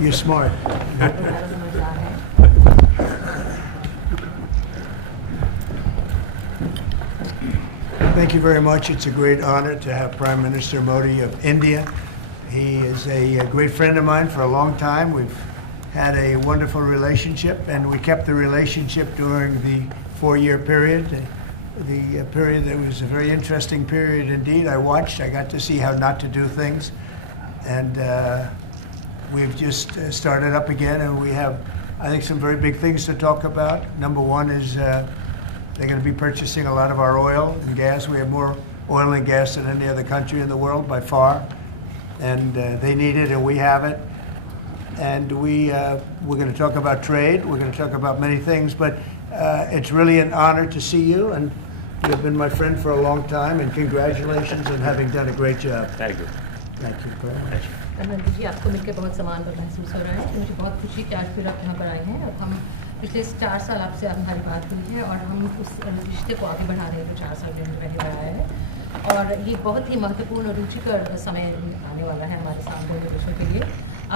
You're smart. Thank you very much. It's a great honor to have Prime Minister Modi of India. He is a great friend of mine for a long time. We've had a wonderful relationship, and we kept the relationship during the 4-year period. The period that was a very interesting period indeed. I watched. I got to see how not to do things, and we've just started up again, and we have, I think, some very big things to talk about. Number one is they're going to be purchasing a lot of our oil and gas. We have more oil and gas than any other country in the world by far, and they need it, and we have it. And we're going to talk about trade. We're going to talk about many things, but it's really an honor to see you, and you've been my friend for a long time, and congratulations on having done a great job. Thank you. Thank you very much. प्रधानमंत्री जी, आपको मिलकर बहुत सम्मान और महसूस हो रहा है। मुझे बहुत खुशी कि आज फिर आप यहाँ पर आए हैं। अब हम पिछले 4 साल आपसे हमारी बात हुई है, और हम उस रिश्ते को आगे बढ़ा रहे हैं जो 4 साल पहले बढ़ाया है। और ये बहुत ही महत्वपूर्ण और रुचिकर समय आने वाला है हमारे साथ दोनों देशों के लिए।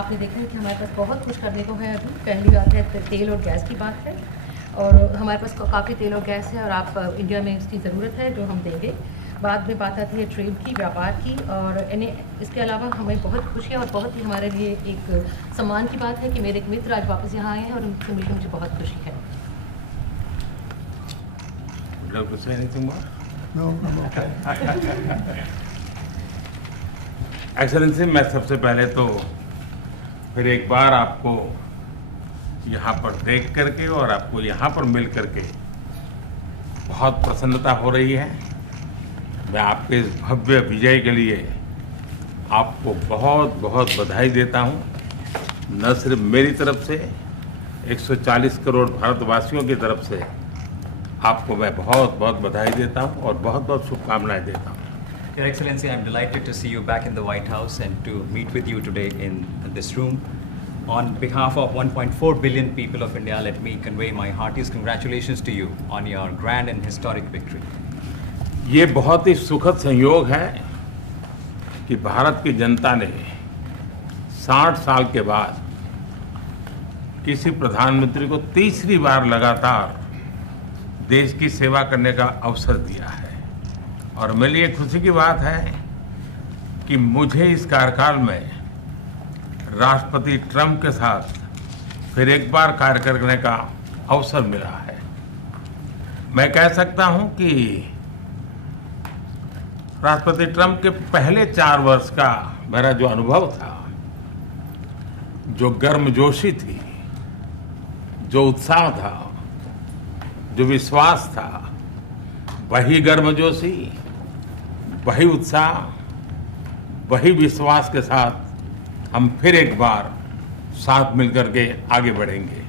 आपने देखा है कि हमारे पास बहुत कुछ करने को है। अभी पहली बात है तेल और गैस की बात है, और हमारे पास काफ़ी तेल और गैस है, और आप इंडिया में इसकी ज़रूरत है जो हम देंगे। बाद में बात आती है ट्रेड की, व्यापार की, और इसके अलावा हमें बहुत खुशी है और बहुत ही हमारे लिए एक सम्मान की बात है कि मेरे एक मित्र आज वापस यहाँ आए हैं, और उनसे मिलकर मुझे बहुत खुशी है। No, I'm okay. एक्सेलेंसी, मैं सबसे पहले तो फिर एक बार आपको यहाँ पर देख करके और आपको यहाँ पर मिल करके बहुत प्रसन्नता हो रही है। मैं आपके इस भव्य विजय के लिए आपको बहुत बहुत बधाई देता हूँ। न सिर्फ मेरी तरफ से, 140 करोड़ भारतवासियों की तरफ से आपको मैं बहुत बहुत बधाई देता हूँ और बहुत बहुत शुभकामनाएं देता हूँ। Your Excellency, I am delighted to see you back in the White House and to meet with you today in this room. On behalf of 1.4 billion people of India, let me convey my heartiest congratulations to you on your grand and historic victory. ये बहुत ही सुखद संयोग है कि भारत की जनता ने 60 साल के बाद किसी प्रधानमंत्री को तीसरी बार लगातार देश की सेवा करने का अवसर दिया है। और मेरे लिए खुशी की बात है कि मुझे इस कार्यकाल में राष्ट्रपति ट्रंप के साथ फिर एक बार कार्य करने का अवसर मिला है। मैं कह सकता हूं कि राष्ट्रपति ट्रंप के पहले 4 वर्ष का मेरा जो अनुभव था, जो गर्मजोशी थी, जो उत्साह था, जो विश्वास था, वही गर्मजोशी, वही उत्साह, वही विश्वास के साथ हम फिर एक बार साथ मिलकर के आगे बढ़ेंगे।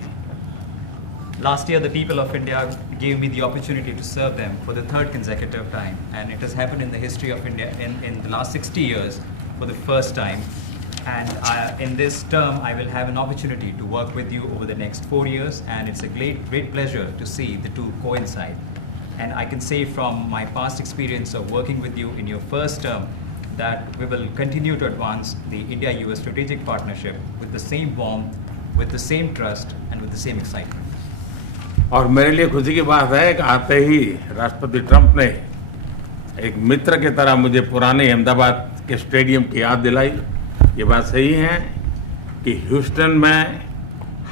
Last year, the people of India gave me the opportunity to serve them for the 3rd consecutive time, and it has happened in the history of India in the last 60 years for the first time. And in this term, I will have an opportunity to work with you over the next 4 years, and it's a great pleasure to see the two coincide. And I can say from my past experience of working with you in your first term that we will continue to advance the India-US strategic partnership with the same warmth, with the same trust, and with the same excitement. और मेरे लिए खुशी की बात है कि आते ही राष्ट्रपति ट्रंप ने एक मित्र की तरह मुझे पुराने अहमदाबाद के स्टेडियम की याद दिलाई। ये बात सही है कि ह्यूस्टन में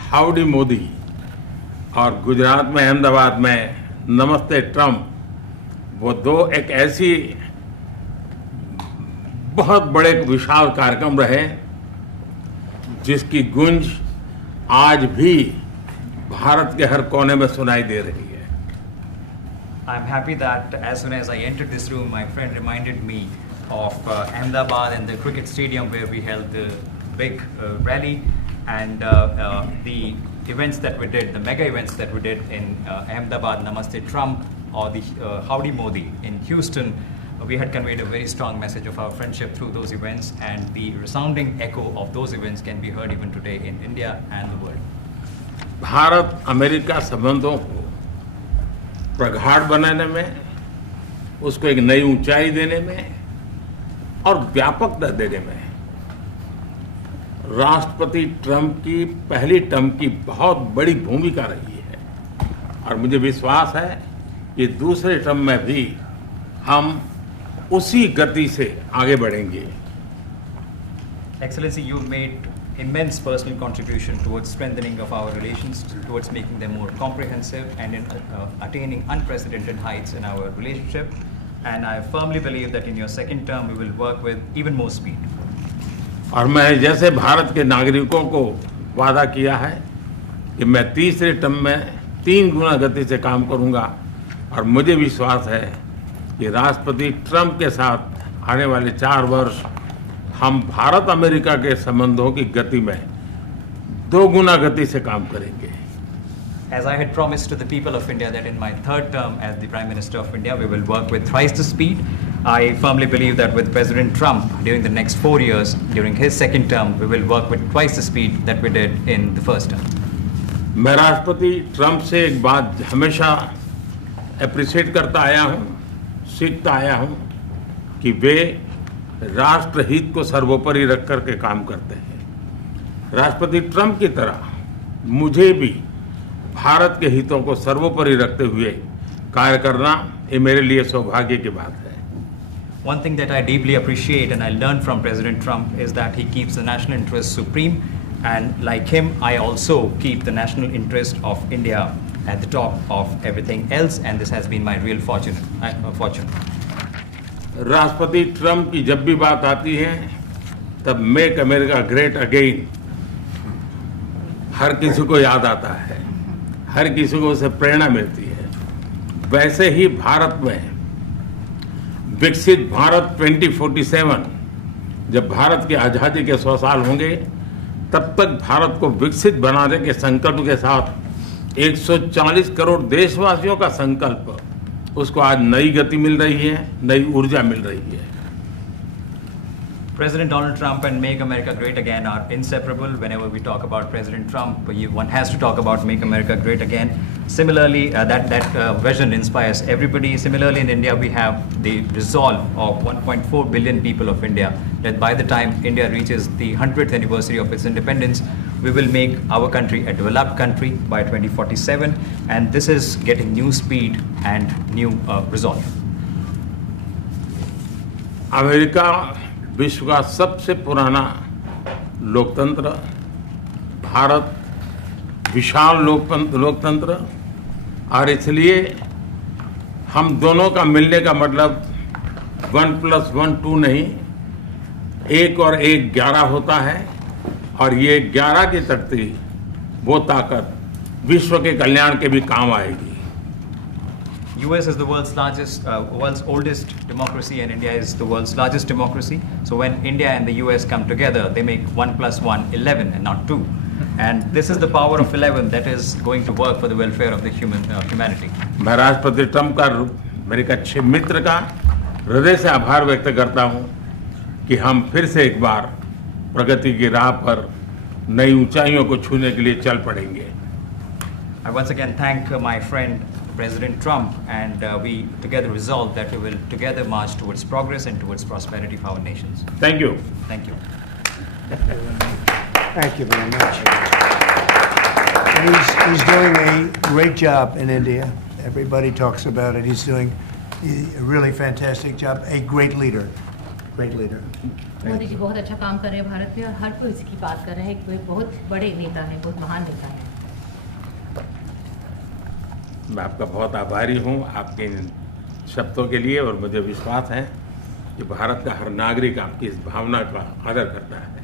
हाउडी मोदी और गुजरात में अहमदाबाद में नमस्ते ट्रंप, वो दो एक ऐसी बहुत बड़े विशाल कार्यक्रम रहे जिसकी गूंज आज भी भारत के हर कोने में सुनाई दे रही है। I'm happy that as soon as I entered this room, my friend reminded me of Ahmedabad and the cricket stadium where we held the big rally, and the events that we did, the mega events that we did in Ahmedabad, Namaste Trump, or the Howdy Modi in Houston. We had conveyed a very strong message of our friendship through those events, and the resounding echo of those events can be heard even today in India and the world. Bharat America संबंधों को प्रगाढ़ बनाने में, उसको एक नई ऊंचाई देने में और व्यापकता देने में राष्ट्रपति ट्रंप की पहली टर्म की बहुत बड़ी भूमिका रही है और मुझे विश्वास है कि दूसरे टर्म में भी हम उसी गति से आगे बढ़ेंगे। Excellency, you made immense personal contribution towards strengthening of our relations, towards making them more comprehensive and in attaining unprecedented heights in our relationship. And I firmly believe that in your second term, we will work with even more speed. और मैं जैसे भारत के नागरिकों को वादा किया है कि मैं तीसरे टर्म में 3 गुना गति से काम करूंगा और मुझे विश्वास है कि राष्ट्रपति ट्रंप के साथ आने वाले 4 वर्ष हम भारत अमेरिका के संबंधों की गति में 2 गुना गति से काम करेंगे। As I had promised to the people of India that in my third term as the Prime Minister of India, we will work with thrice the speed. I firmly believe that with President Trump during the next 4 years, during his second term, we will work with twice the speed that we did in the first term. मैं राष्ट्रपति Trump से एक बात हमेशा appreciate करता आया हूं, सीखता आया हूं कि वे राष्ट्रहित को सर्वोपरि रख करके काम करते हैं। राष्ट्रपति ट्रंप की तरह मुझे भी भारत के हितों को सर्वोपरि रखते हुए कार्य करना ये मेरे लिए सौभाग्य की बात है। One thing that I deeply appreciate and I learned from President Trump is that he keeps the national interest supreme, and like him, I also keep the national interest of India at the top of everything else, and this has been my real fortune. राष्ट्रपति Trump की जब भी बात आती है तब make America great again हर किसी को याद आता है, हर किसी को उससे प्रेरणा मिलती है। वैसे ही भारत में विकसित भारत 2047 जब भारत की आज़ादी के 100 साल होंगे तब तक भारत को विकसित बनाने के संकल्प के साथ 140 करोड़ देशवासियों का संकल्प, उसको आज नई गति मिल रही है, नई ऊर्जा मिल रही है। President Donald Trump and Make America Great Again are inseparable. Whenever we talk about President Trump, one has to talk about Make America Great Again. Similarly, that vision inspires everybody. Similarly, in India, we have the resolve of 1.4 billion people of India that by the time India reaches the 100th anniversary of its independence, we will make our country a developed country by 2047. And this is getting new speed and new resolve. America विश्व का सबसे पुराना लोकतंत्र, भारत विशाल लोकतंत्र, और इसलिए हम दोनों का मिलने का मतलब 1+1 2 नहीं, 1 और 1 11 होता है, और ये 11 की तख्ती वो ताकत विश्व के कल्याण के भी काम आएगी। US is the world's oldest democracy, and India is the world's largest democracy. So when India and the US come together, they make 1+1 11 and not 2. And this is the power of 11 that is going to work for the welfare of the humanity. मैं राष्ट्रपति Trump का, मेरे एक अच्छे मित्र का हृदय से आभार व्यक्त करता हूं कि हम फिर से एक बार प्रगति की राह पर नई ऊंचाइयों को छूने के लिए चल पड़ेंगे। I once again thank my friend President Trump, and we together resolve that we will together march towards progress and towards prosperity for our nations. Thank you. Thank you. Thank you very much. And he's doing a great job in India. Everybody talks about it. He's doing a really fantastic job. A great leader. Great leader. Modi ji बहुत अच्छा काम कर रहे हैं भारत में, और हर कोई इसकी बात कर रहे हैं कि बहुत बड़े नेता हैं, बहुत महान नेता हैं। मैं आपका बहुत आभारी हूं आपके इन शब्दों के लिए, और मुझे विश्वास है कि भारत का हर नागरिक आपकी इस भावना का आदर करता है।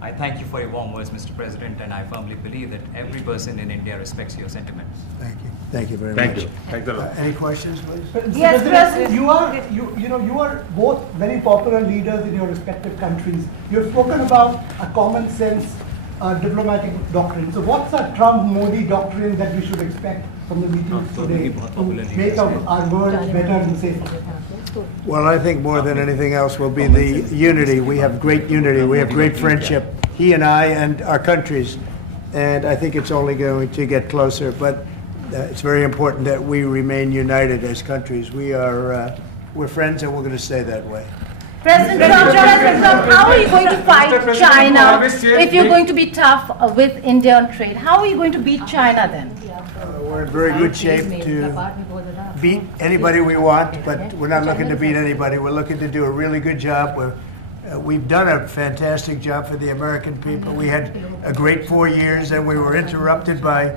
I thank you for your warm words, Mr. President, and I firmly believe that every person in India respects your sentiments. Thank you. Thank you very Thank much. you. Thanks a lot. Any questions, please? Yes, President. You are both very popular leaders in your respective countries. You have spoken about a common sense diplomatic doctrine. So what's a Trump-Modi doctrine that we should expect from the meetings today to make our world better and safer? Well, I think more than anything else will be the unity. We have great unity. We have great friendship, he and I and our countries. And I think it's only going to get closer. But it's very important that we remain united as countries. We're friends, and we're going to stay that way. President Trump, how are you going to fight Mr. President China always said if you're we- going to be tough with India on trade? How are you going to beat China then? We're in very good shape to beat anybody we want, but we're not looking to beat anybody. We're looking to do a really good job. We've done a fantastic job for the American people. We had a great 4 years, and we were interrupted by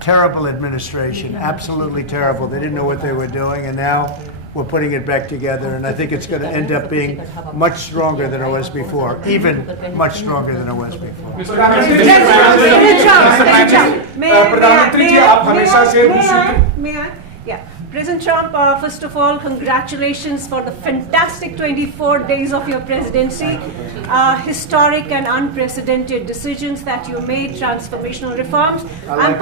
terrible administration, absolutely terrible. They didn't know what they were doing, and now we're putting it back together, and I think it's going to end up being much stronger than it was before, even much stronger than it was before. प्रधानमंत्री जी आप हमेशा से President Trump, first of all, congratulations for the fantastic 24 days of your presidency. Historic and unprecedented decisions that you made, transformational reforms. I'm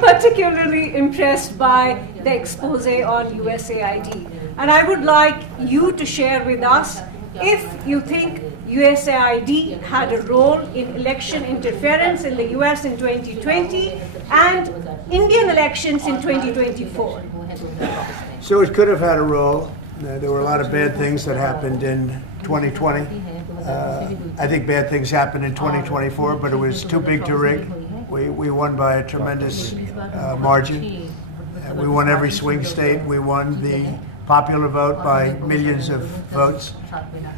particularly impressed by the expose on USAID. And I would like you to share with us if you think USAID had a role in election interference in the US in 2020 and Indian elections in 2024. So it could have had a role. There were a lot of bad things that happened in 2020. I think bad things happened in 2024, but it was too big to rig. We won by a tremendous margin. We won every swing state. We won the popular vote by millions of votes.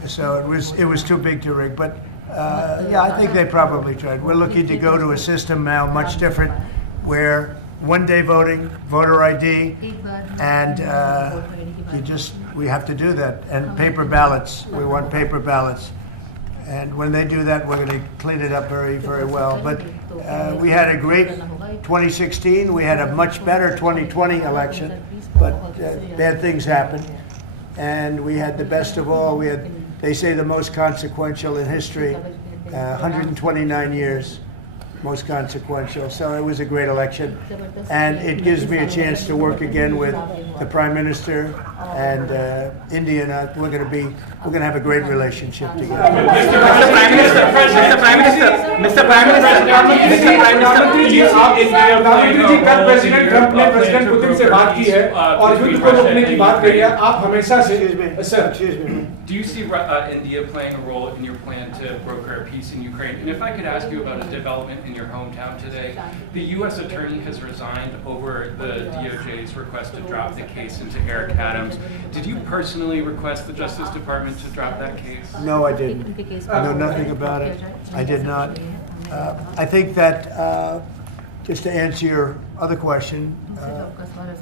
So it was too big to rig. But yeah, I think they probably tried. We're looking to go to a system now much different, where one-day voting, voter ID, and we have to do that. And paper ballots. We want paper ballots. And when they do that, we're going to clean it up very, very well. But we had a great 2016. We had a much better 2020 election. But bad things happened. And we had the best of all. We had, they say, the most consequential in history, 129 years. Most consequential. So it was a great election, and it gives me a chance to work again with the Prime Minister and India. We're going to have a great relationship together. प्रधानमंत्री जी कल president Trump ने president Putin से बात की है और युद्ध को रोकने की बात कही है. आप हमेशा से sir. Do you see India playing a role in your plan to broker a peace in Ukraine? And if I could ask you about a development in your hometown today, the U.S. attorney has resigned over the DOJ's request to drop the case into Eric Adams. Did you personally request the Justice Department to drop that case? No, I didn't. I know nothing about it. I did not. I think that, just to answer your other question,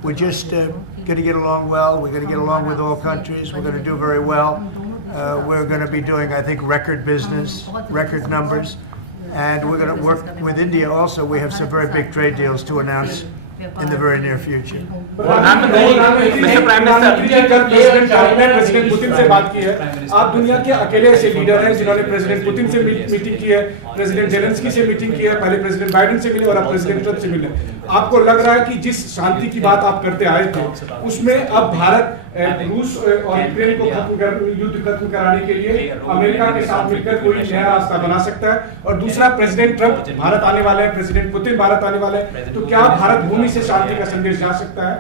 we're just going to get along well. We're going to get along with all countries. We're going to do very well. We're going to be doing, I think, record business, record numbers. And we're going to work with India also. We have some very big trade deals to announce in the very near future. President Putin से बात की है. आप दुनिया के अकेले ऐसे leader हैं जिन्होंने प्रेसिडेंट पुतिन से मीटिंग की है, प्रेसिडेंट जेलेंस्की से मीटिंग की है, पहले प्रेसिडेंट बाइडेन से मिले और अब प्रेसिडेंट ट्रंप से मिले. आपको लग रहा है कि जिस शांति की बात आप करते आए थे, उसमें अब भारत रूस और यूक्रेन को युद्ध खत्म कराने के लिए अमेरिका के साथ मिलकर कोई नया रास्ता बना सकता है? और दूसरा, प्रेसिडेंट ट्रंप भारत आने वाले हैं, प्रेसिडेंट पुतिन भारत आने वाले हैं, तो क्या भारत भूमि से शांति का संदेश जा सकता है?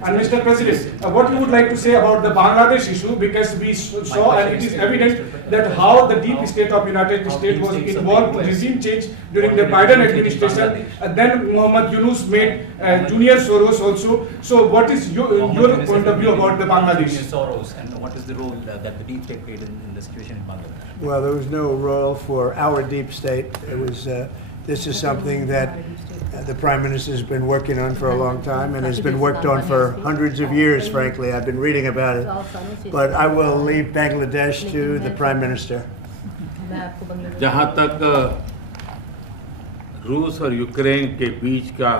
And Mr. President, what you would like to say about the Bangladesh issue, because we saw and it is evident that how the deep state of United States was involved to regime change during the Biden administration, and then Mohammed Yunus made Junior Soros also. So what is your point of view about the Bangladesh? Soros, and what is the role that the deep state played in the situation in Bangladesh? Well, there was no role for our deep state. It was. This is something that the Prime Minister has been working on for a long time and has been worked on for hundreds of years, frankly. I've been reading about it. But I will leave Bangladesh to the Prime Minister. जहाँ तक रूस और Ukraine के बीच का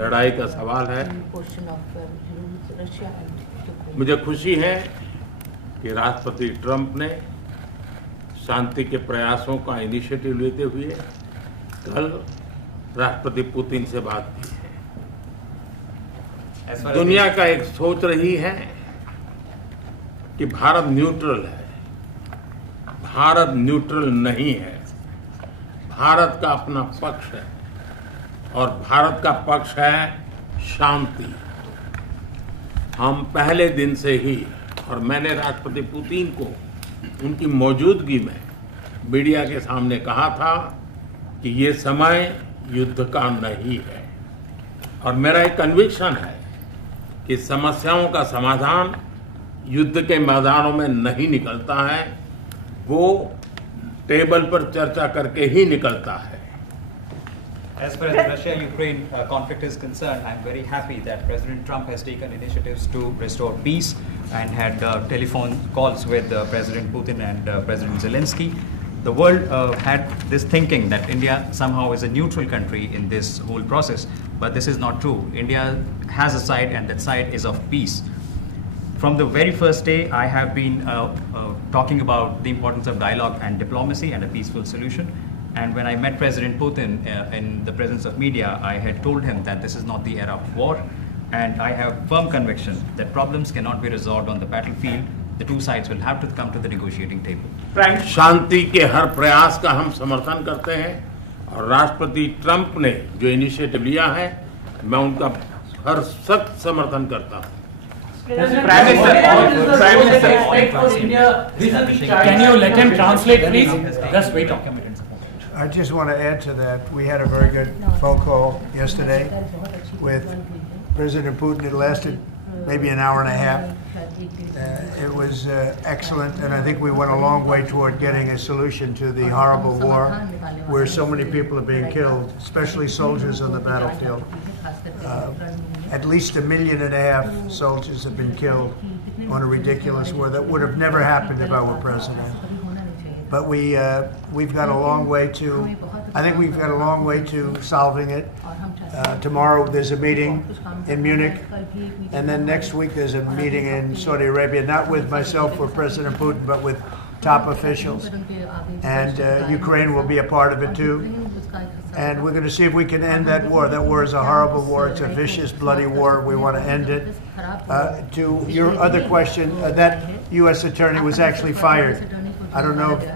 लड़ाई का सवाल है, मुझे खुशी है कि राष्ट्रपति ट्रंप ने शांति के प्रयासों का इनिशिएटिव लेते हुए कल राष्ट्रपति पुतिन से बात की है. दुनिया का एक सोच रही है कि भारत न्यूट्रल है. भारत न्यूट्रल नहीं है. भारत का अपना पक्ष है और भारत का पक्ष है शांति। हम पहले दिन से ही, और मैंने राष्ट्रपति पुतिन को उनकी मौजूदगी में मीडिया के सामने कहा था कि ये समय युद्ध का नहीं है, और मेरा एक कन्विक्शन है कि समस्याओं का समाधान युद्ध के मैदानों में नहीं निकलता है, वो टेबल पर चर्चा करके ही निकलता है। As far as the Russia-Ukraine conflict is concerned, I'm very happy that President Trump has taken initiatives to restore peace and had telephone calls with President Putin and President Zelensky. The world had this thinking that India somehow is a neutral country in this whole process, but this is not true. India has a side, and that side is of peace. From the very first day, I have been talking about the importance of dialogue and diplomacy and a peaceful solution. And when I met President Putin in the presence of media, I had told him that this is not the era of war, and I have firm conviction that problems cannot be resolved on the battlefield. The two sides will have to come to the negotiating table. शांति के हर प्रयास का हम समर्थन करते हैं, और राष्ट्रपति Trump ने जो इनिशिएटिव लिया है, मैं उनका हर सख्त समर्थन करता हूँ। Can you let him translate, please? Just wait. I just want to add to that. We had a very good phone call yesterday with President Putin. It lasted maybe an hour and a half. It was excellent, and I think we went a long way toward getting a solution to the horrible war where so many people are being killed, especially soldiers on the battlefield. At least 1.5 million soldiers have been killed on a ridiculous war that would have never happened if I were president. But we've got a long way to, I think we've got a long way to solving it. Tomorrow there's a meeting in Munich, and then next week there's a meeting in Saudi Arabia, not with myself or President Putin, but with top officials. And Ukraine will be a part of it too. And we're going to see if we can end that war. That war is a horrible war. It's a vicious, bloody war. We want to end it. To your other question, that U.S. attorney was actually fired. I don't know if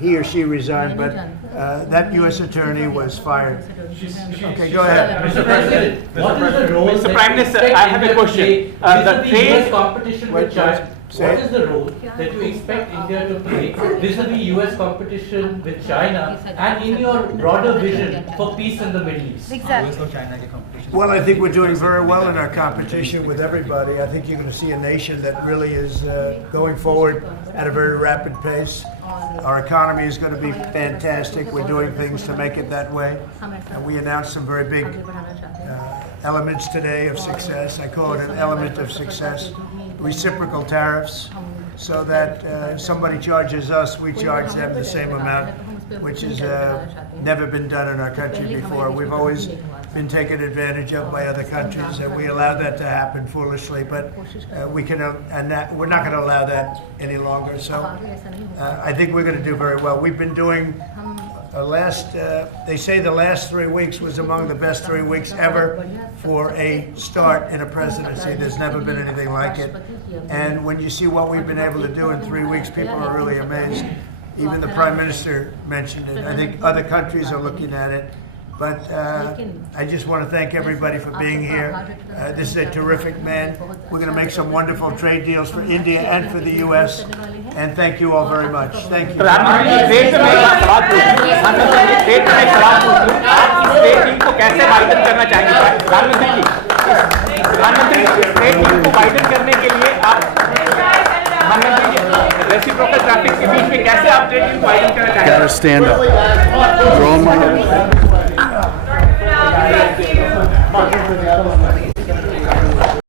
he or she resigned, but that U.S. attorney was fired. Okay, go ahead. Mr. President, what is the role? Mr. Prime Minister, I have a question. The trade competition with China. What is the role that you expect India to play vis-a-vis US competition with China, and in your broader vision for peace in the Middle East? Exactly. Well, I think we're doing very well in our competition with everybody. I think you're going to see a nation that really is going forward at a very rapid pace. Our economy is going to be fantastic. We're doing things to make it that way. And we announced some very big elements today of success. I call it an element of success. Reciprocal tariffs, so that somebody charges us, we charge them the same amount, which has never been done in our country before. We've always been taken advantage of by other countries, and we allow that to happen foolishly, but we're not going to allow that any longer. So I think we're going to do very well. We've been doing they say the last 3 weeks was among the best 3 weeks ever for a start in a presidency. There's never been anything like it. And when you see what we've been able to do in 3 weeks, people are really amazed. Even the Prime Minister mentioned it. I think other countries are looking at it. But I just want to thank everybody for being here. This is a terrific man. We're going to make some wonderful trade deals for India and for the U.S. And thank you all very much. Thank you. Reciprocal traffic के बीच में कैसे आप trade को widen करना चाहेंगे? Gotta stand up. You're on my